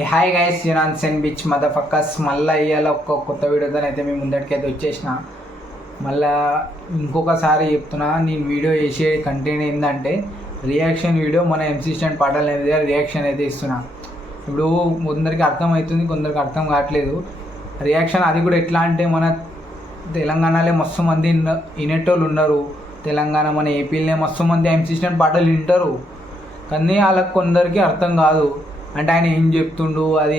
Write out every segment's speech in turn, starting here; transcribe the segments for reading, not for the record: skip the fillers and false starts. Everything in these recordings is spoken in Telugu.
ఏ హాయ్ గైస్ యూనాన్ సెన్ బిచ్ మదర్ ఫక్కస్ మళ్ళీ ఇవాళ ఒక కొత్త వీడియోతో అయితే మేము ముందటికైతే వచ్చేసిన. మళ్ళీ ఇంకొకసారి చెప్తున్నా, నేను వీడియో చేసే కంటెంట్ ఏంటంటే రియాక్షన్ వీడియో. మన ఎంసీ స్టాండ్ పాటల మీద రియాక్షన్ అయితే ఇస్తున్నా. ఇప్పుడు కొందరికి అర్థమవుతుంది, కొందరికి అర్థం కావట్లేదు. రియాక్షన్ అది కూడా ఎట్లా అంటే, మన తెలంగాణలో మస్తు మంది వినేటోళ్ళు ఉన్నారు. తెలంగాణ మన ఏపీలోనే మస్తు మంది ఎంసీ స్టాండ్ పాటలు వింటారు, కానీ వాళ్ళకి కొందరికి అర్థం కాదు. అంటే ఆయన ఏం చెప్తుండు, అది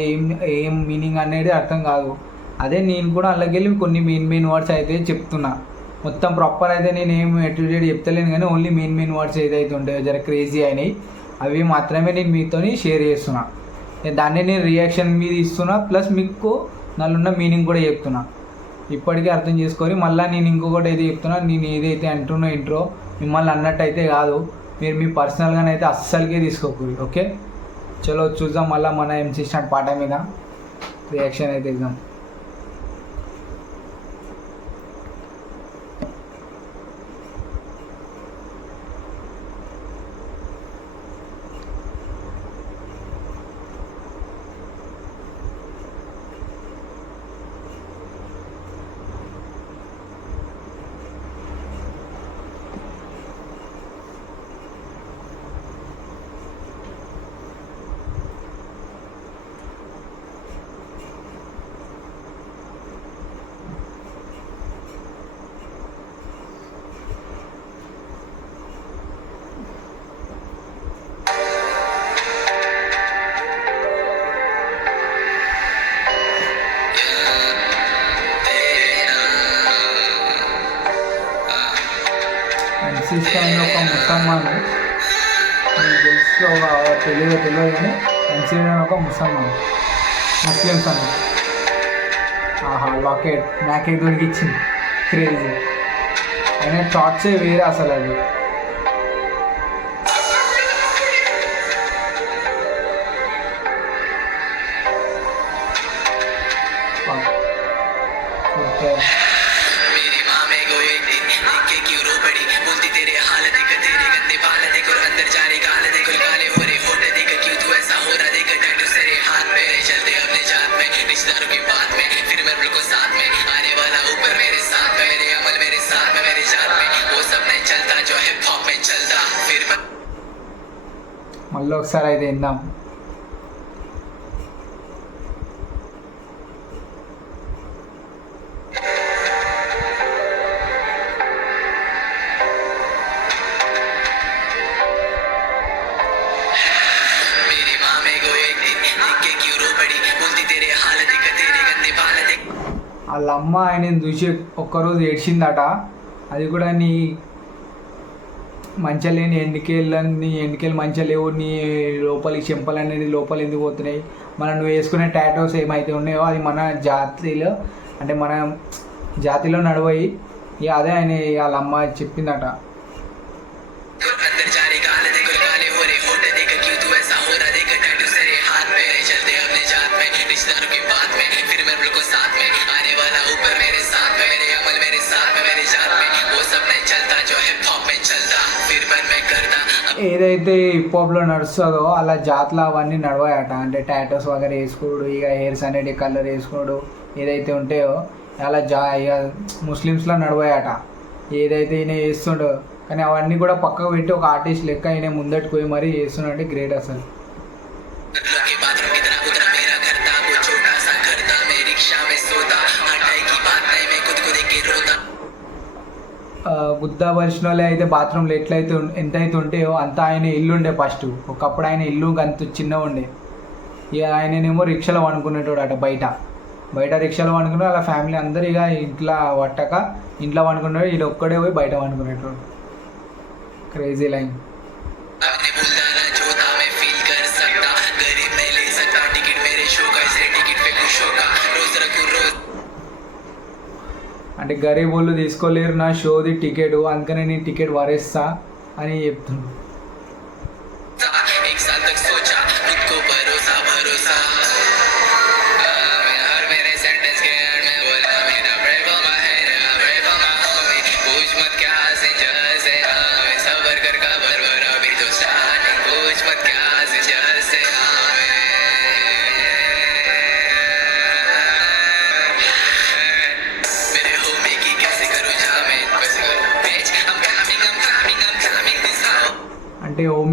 ఏం మీనింగ్ అనేది అర్థం కాదు. అదే నేను కూడా అలాగెళ్ళి కొన్ని మెయిన్ వర్డ్స్ అయితే చెప్తున్నా. మొత్తం ప్రాపర్ అయితే నేను ఏం ఎట్లా చెప్తలేను, కానీ ఓన్లీ మెయిన్ వర్డ్స్ ఏదైతే ఉంటాయో జర క్రేజీ అయినాయి అవి మాత్రమే నేను మీతో షేర్ చేస్తున్నా. దాన్ని నేను రియాక్షన్ మీద ఇస్తున్నా, ప్లస్ మీకు దానిలో మీనింగ్ కూడా చెప్తున్నా. ఇప్పటికీ అర్థం చేసుకొని మళ్ళీ నేను ఇంకొకటి అయితే చెప్తున్నా. నేను ఏదైతే అంటున్నా ఇంట్రో మిమ్మల్ని అన్నట్టు అయితే కాదు, మీరు మీ పర్సనల్గానైతే అస్సలకే తీసుకోకూడదు. ఓకే, చలో చూద్దాం మళ్ళీ మన ఎంసీ స్టాండ్ పాట మీద రియాక్షన్ అయితే ఇద్దాం. ఎన్సీస్టాండ్ ఒక ముసల్మాన్, తెలుసు తెలియదు కానీ ఎన్సీస్టాండ్ ఒక ముసల్మాన్, ముస్లిమ్స్ అన్న. ఆహా, లాకెట్ నాకే దొరికిచ్చింది, క్రేజీ. అయినా థాట్సే వేరే అసలు. అది ఓకే. మళ్ళీ ఒకసారి అయితే విందాం. వాళ్ళ అమ్మ ఆయనని చూసి ఒక్కరోజు ఏడ్చిందట. అది కూడా నీ మంచిగా లేని ఎండికేళ్ళు మంచిగా లేవు, నీ లోపలికి చెంపలు అనేది లోపల ఎందుకు పోతున్నాయి, మనం నువ్వు వేసుకునే టాటోస్ ఏమైతే ఉన్నాయో అది మన జాతిలో, అంటే మన జాతిలో నడవయి. ఇక అదే ఆయన వాళ్ళ అమ్మ చెప్పిందట. ఏదైతే హిప్హాప్లో నడుస్తుందో అలా జాతలో అవన్నీ నడవాయట. అంటే టాటోస్ వగైరా వేసుకోడు, ఇక హెయిర్స్ అనేది కలర్ వేసుకోడు, ఏదైతే ఉంటాయో అలా ఇక ముస్లిమ్స్లో నడవాయట. ఏదైతే ఈయన వేస్తుండో, కానీ అవన్నీ కూడా పక్కకు పెట్టి ఒక ఆర్టిస్ట్ లెక్క ఈయన ముందటికి పోయి మరీ చేస్తున్నాడంటే గ్రేట్ అసలు. గుద్దా పరిశ్రమలో అయితే బాత్రూమ్లు ఎంతైతే ఉంటాయో అంత ఆయన ఇల్లు ఉండే ఫస్ట్. ఒకప్పుడు ఆయన ఇల్లు అంత చిన్నగా ఉండే. ఇక ఆయననేమో రిక్షాలో వండుకునేటోడు అట, బయట రిక్షాలో వండుకునే వాళ్ళ ఫ్యామిలీ అందరు ఇక ఇంట్లో పట్టక ఇంట్లో వండుకునేవాడు, ఇది ఒక్కడే పోయి బయట వండుకునేటోడు. Crazy line. అంటే గరీబ్ వాళ్ళు తీసుకోలేరు నా షోది టికెట్, అందుకనే నేను టికెట్ వరేస్తా అని చెప్తున్నాను.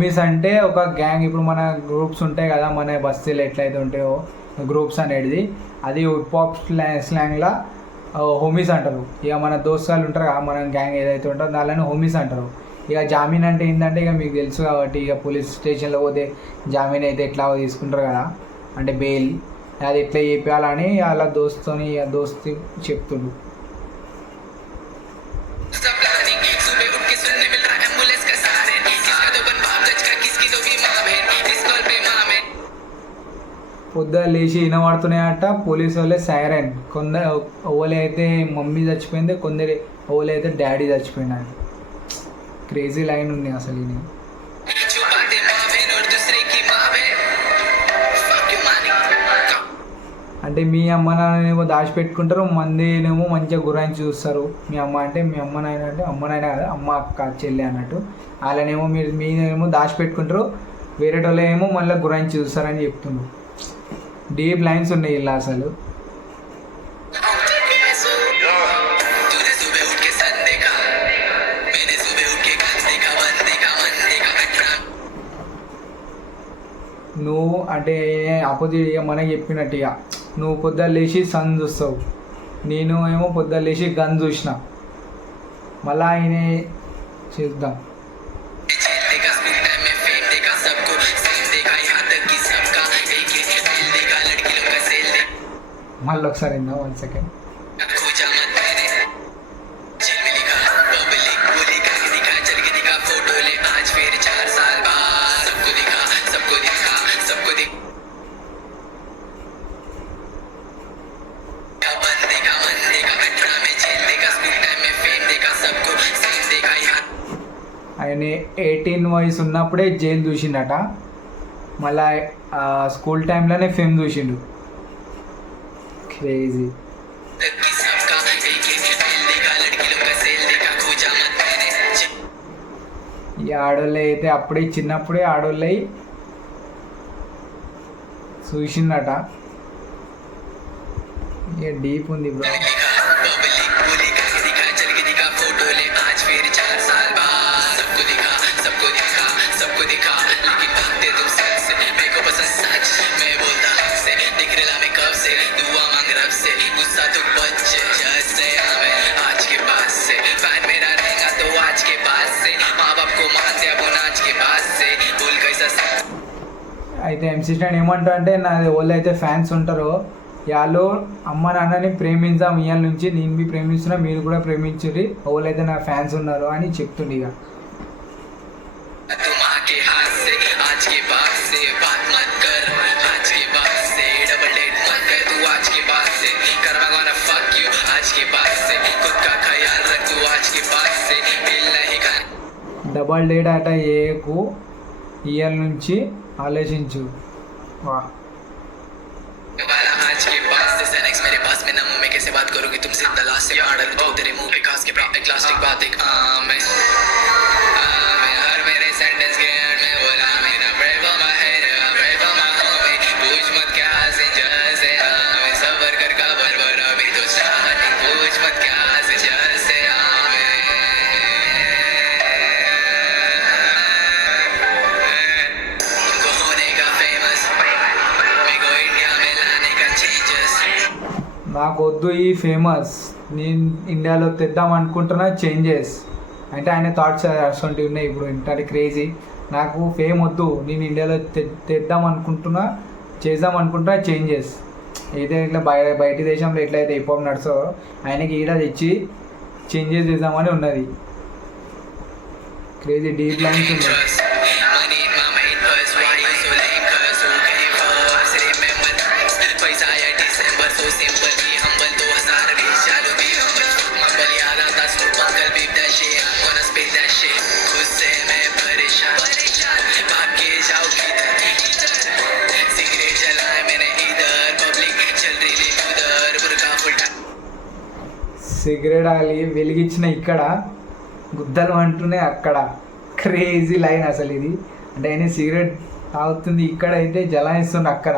హోమీస్ అంటే ఒక గ్యాంగ్. ఇప్పుడు మన గ్రూప్స్ ఉంటాయి కదా, మన బస్తీలు ఎట్లయితే ఉంటాయో గ్రూప్స్ అనేది, అది హిప్హాప్ స్లాంగ్లా హోమీస్ అంటారు. ఇక మన దోస్తులు ఉంటారు కదా, మన గ్యాంగ్ ఏదైతే ఉంటుందో దానిని హోమీస్ అంటారు. ఇక జామీన్ అంటే ఏంటంటే ఇక మీకు తెలుసు కాబట్టి, ఇక పోలీస్ స్టేషన్లో పోతే జామీన్ అయితే ఎట్లా తీసుకుంటారు కదా, అంటే బెయిల్, అది ఎట్లా చెప్పాలని అలా దోస్తుని దోస్తు చెప్తుండు. పొద్దున లేచి వినబడుతున్నాయట పోలీసు వాళ్ళే సైరన్. కొందరు ఓలే అయితే మమ్మీ చచ్చిపోయింది, కొందరు ఓలే అయితే డాడీ చచ్చిపోయినాడు. క్రేజీ లైన్ ఉంది అసలు ఇది. అంటే మీ అమ్మ నాన్ననేమో దాచిపెట్టుకుంటారు, మందినేమో మంచిగా గురాయించి చూస్తారు. మీ అమ్మ అంటే మీ అమ్మ నాయన అంటే అమ్మ నాయన కదా, అమ్మ అక్క చెల్లి అన్నట్టు. వాళ్ళనేమో మీరేమో దాచిపెట్టుకుంటారు, వేరే వాళ్ళేమో మళ్ళీ గురాయించి చూస్తారని చెప్తున్నారు. డీప్ లైన్స్ ఉన్నాయి ఇలా అసలు. నువ్వు అంటే ఆపోజిట్ ఇక మనకి చెప్పినట్టు, ఇక నువ్వు పొద్దున్న లేచి సన్ చూస్తావు, నేను ఏమో పొద్దున్న లేచి గన్ చూసిన. మళ్ళీ ఆయన చేద్దాం. మళ్ళీ ఒకసారి ఇందా 1 సెకండ్. ఆయన 18 వయసు ఉన్నప్పుడే జైలు చూసిండట, మళ్ళా స్కూల్ టైంలోనే ఫేమ్ చూసిండు. క్రేజీ. ఈ ఆడోళ్ళు అయితే అప్పుడే చిన్నప్పుడే ఆడోళ్ళై చూసిందట. ఇక డీప్ ఉంది బ్రో. అయితే ఎంసీ స్టాండ్ ఏమంటా అంటే, నాది వాళ్ళు అయితే ఫ్యాన్స్ ఉంటారో వాళ్ళు అమ్మ నాన్నని ప్రేమించాం, ఇవాళ నుంచి నేను మీ ప్రేమిస్తున్నా, మీరు కూడా ప్రేమించుర్రి, వాళ్ళైతే నా ఫ్యాన్స్ ఉన్నారు అని చెప్తుండే. ఇక డబల్ డేట్ అట ఏకు ఇయర్ నుంచి ఆలోచించు. వా నాకు వద్దు ఈ ఫేమస్, నేను ఇండియాలో తెద్దాం అనుకుంటున్నా చేంజెస్ అంటే ఆయన థాట్స్ అటువంటివి ఉన్నాయి ఇప్పుడు. ఇంటి క్రేజీ, నాకు ఫేమ్ వద్దు, నేను ఇండియాలో తెద్దాం అనుకుంటున్నా, చేద్దాం అనుకుంటున్నా చేంజెస్. అయితే ఇట్లా బయట దేశంలో ఎట్లయితే హిప్హాప్ నడుసో ఆయనకి ఈడ తెచ్చి చేంజెస్ చేద్దామని ఉన్నది. క్రేజీ డీప్ లైన్స్ ఉన్నాయి. సిగరెట్ ఆలి వెలిగించిన ఇక్కడ, గుద్దలు అంటూనే అక్కడ. క్రేజీ లైన్ అసలు ఇది. అంటే ఆయన సిగరెట్ తాగుతుంది ఇక్కడ, అయితే జలాయిస్తుంది అక్కడ.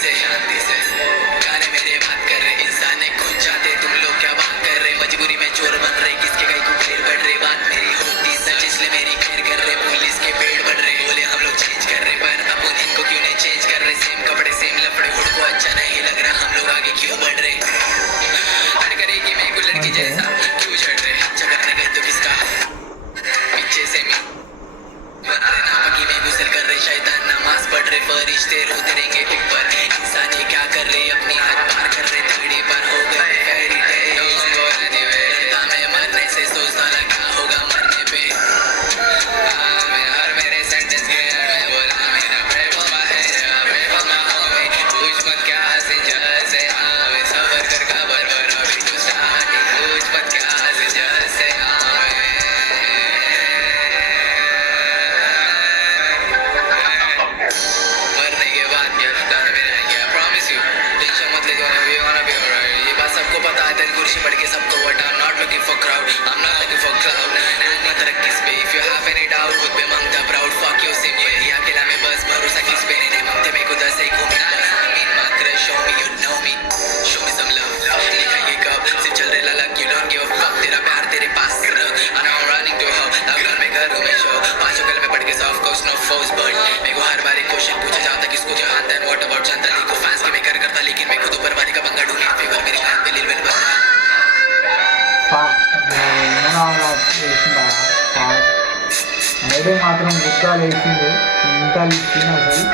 से शांति से गाने मेरे बात कर रहे इंसान ने खुद जाते तुम लोग क्या बात कर रहे मजबूरी में चोर बन रहे किसके कहीं को फेर बढ़ रहे बात मेरी होती सच इसलिए मेरी खैर कर रहे पुलिस के पेड़ बढ़ रहे बोले हम लोग चेंज कर रहे पर अपन इनको क्यों नहीं चेंज कर रहे सेम कपड़े सेम लफड़े खुद को अच्छा नहीं लग रहा हम लोग आगे क्यों बढ़ रहे हर करेगी मैं को लड़की जैसा क्यों चढ़ रहे झगड़ने गए तो किसका पीछे से मैं बना रहे नापकी में गुसल कर रहे शैतान नमाज पढ़ रहे फरिश्ते रोते रहेंगे ऊपर इंसान ये क्या कर रहे अपनी हद पार कर रहे तगड़ी पर हो गए फेरी टेल मैं मरने से सोचता लगा होगा मरने पे मैं हर मेरे सेंटेंस के मैं बोला मेरा प्रेम है प्रेम है कुछ मत क्या से जैसे आवे सबर कर खबर वर अभी तो स्टार्टिंग कुछ मत क्या से जैसे आवे मरने के बाद क्या गाने में रहेंगे आई प्रॉमिस यू टेंशन मत ले wanna be alright ये बात सबको पता है तेरी कुर्सी पड़ के सबको but I'm not looking for crowd I'm not looking for cloud नहीं तरक्की पे if you have any doubt खुद पे मांगता proud fuck your simple ये अकेला में बस भरोसा किस पे नहीं मांगते मेरे को 10 एक घूमी बस I mean मात्र show me you know me show me some love लिखाएंगे कब सिर्फ चल रहे ललक you don't give a fuck तेरा प्यार तेरे पास रख and I'm running to hell lockdown में करूँ मैं शो पांचों गल में पड़ के soft course no force but मेरे को हर बार एक क्वेश्चन पूछा जाता किसको जानता है what about जनता ली को फैंस की मैं करता लेकिन मैं खुद ऊपर वाली का पंगा ढूंढ फेवर मेरे फैन पे लिल बना అయితే మాత్రం గుర్తాలు వేసింది ఇంత ఇచ్చింది అసలు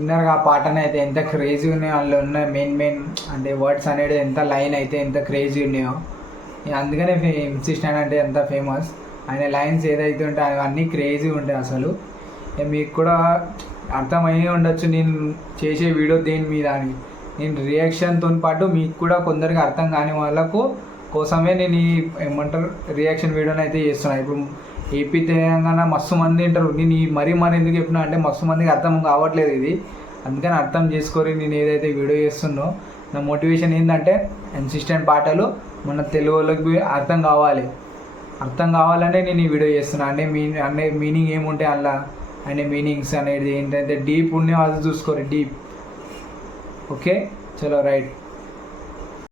ఇన్నర్గా ఆ పాటనే అయితే ఎంత క్రేజీ ఉన్నాయో అందులో ఉన్న మెయిన్ అంటే వర్డ్స్ అనేది ఎంత లైన్ అయితే ఎంత క్రేజీ ఉన్నాయో అందుకనే ఎంసీ స్టాండ్ అంటే ఎంత ఫేమస్ ఆయన లైన్స్ ఏదైతే ఉంటాయో అవన్నీ క్రేజీ ఉంటాయి అసలు మీకు కూడా అర్థమయ్యే ఉండొచ్చు నేను చేసే వీడియో దేని మీద అని నేను రియాక్షన్తో పాటు మీకు కూడా కొందరికి అర్థం కాని వాళ్ళకు కోసమే నేను ఈ ఏమంటారు రియాక్షన్ వీడియోని అయితే చేస్తున్నాను ఇప్పుడు ఏపీ తెలంగాణ మస్తు మంది ఉంటారు నేను ఈ మరీ ఎందుకు చెప్పినా అంటే మస్తు మందికి అర్థం కావట్లేదు ఇది అందుకని అర్థం చేసుకొని నేను ఏదైతే వీడియో చేస్తున్నో నా మోటివేషన్ ఏంటంటే ఎన్సిస్టెంట్ పాటలు మన తెలుగు వాళ్ళకి అర్థం కావాలనే నేను ఈ వీడియో చేస్తున్నాను అంటే మీనింగ్ ఏముంటాయి అలా అనే మీనింగ్స్ అనేది ఏంటంటే డీప్ ఉన్నాయి అది చూసుకోరు డీప్ ఓకే చలో రైట్